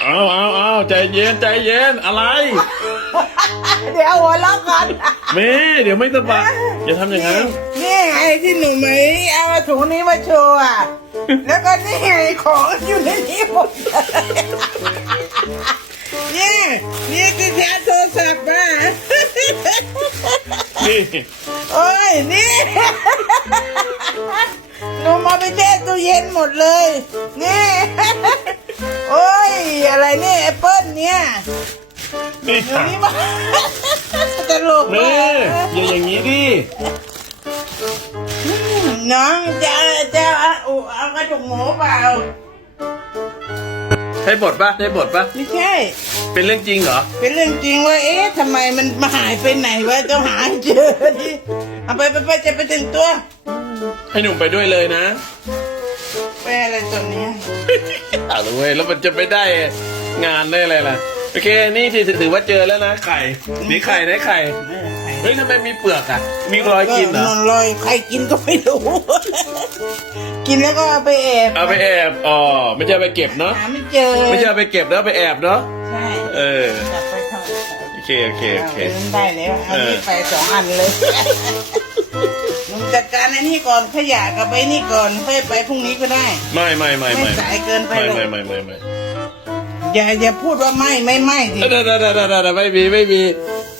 เอาเอาเอาใจเย็นใจเย็นอะไร เดี๋ยวหัวเราะก่อนเมย์เดี๋ยวไม่สบายอย่าทำอย่างนั้นนี่ไงที่หนูไหมเอามาถุงนี้มาโชว์อะแล้วก็นี่ไงของอยู่ในนี้หมดเลยนี่นี่คือแค่โทรศัพท์มานี่โอ้ยนี่หนูมาไปแช่ตู้เย็นหมดเลยนี่โอ้ย อะไรนี่แอปเปิ้ลเนี่ยนี่อยู่ค่ะ นี่มา ตลกเมมาย์กอย่าอย่างนี้ดิ น้องจะจะเอาเอากระจกหมูเปล่าใช่บทปะใช่บทปะไม่ใช่ เป็นเรื่องจริงเหรอ เป็นเรื่องจริงว่าเอ๊ะทำไมมันมาหายไปไหนวะต้องหาให้เจอดิเอาไปไปไปจะไปถึงตัวให้หนุ่มไปด้วยเลยนะ ไปอะไรตัวเนี้ย เอาเลยเว้ยแล้วมันจะไปได้งานได้อะไรล่ะ โอเค นี่ถือถือว่าเจอแล้วนะไข่นี่ไข่ได้ไข่เออใครเฮ้ยทำไมมีเปลือกอะ มีรอยกินเหรอ นอนลอยใครกินก็ไม่รู้ กินแล้วก็เอาไปแอบเอาไปแอบ อ๋อ ไม่ใช่เอาไปเก็บเนาะ หาไม่เจอไม่ใช่เอาไปเก็บแล้วเอาไปแอบเนาะ ใช่เออ จับไปเข้าโอเค โอเค โอเคาลืมได้แล้วเอาเออนี่ไปสองอันเลยมึง จัดการไอ้นี่ก่อนขยะกับไอ้นี่ก่อนค่อยไปพรุ่งนี้ก็ได้ ไม่ไม่ไม่ไม่ไม่สายเกินไปไม่หรอกไม่ไม่ไม่ไม่อย่าอย่าพูดว่าไม่ไม่ไม่สิได้ได้ได้ได้ได้ไม่มีไม่มี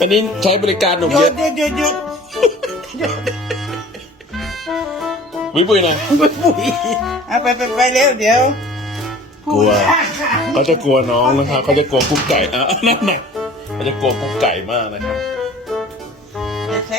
อันนี้ใช้บริการหนุ่มหยุเยดอะหยุดหยุดหยุดวิปุยนะปุ๋ยปุ๋ยเอาไปไปไปเร็วเดี๋ยวกลัวเขาจะกลัวน้องนะครับเขาจะกลัวกุ๊กไก่อะนั่นน่ะเขาจะกลัวกุ๊กไก่มากนะครับ อย่าใช้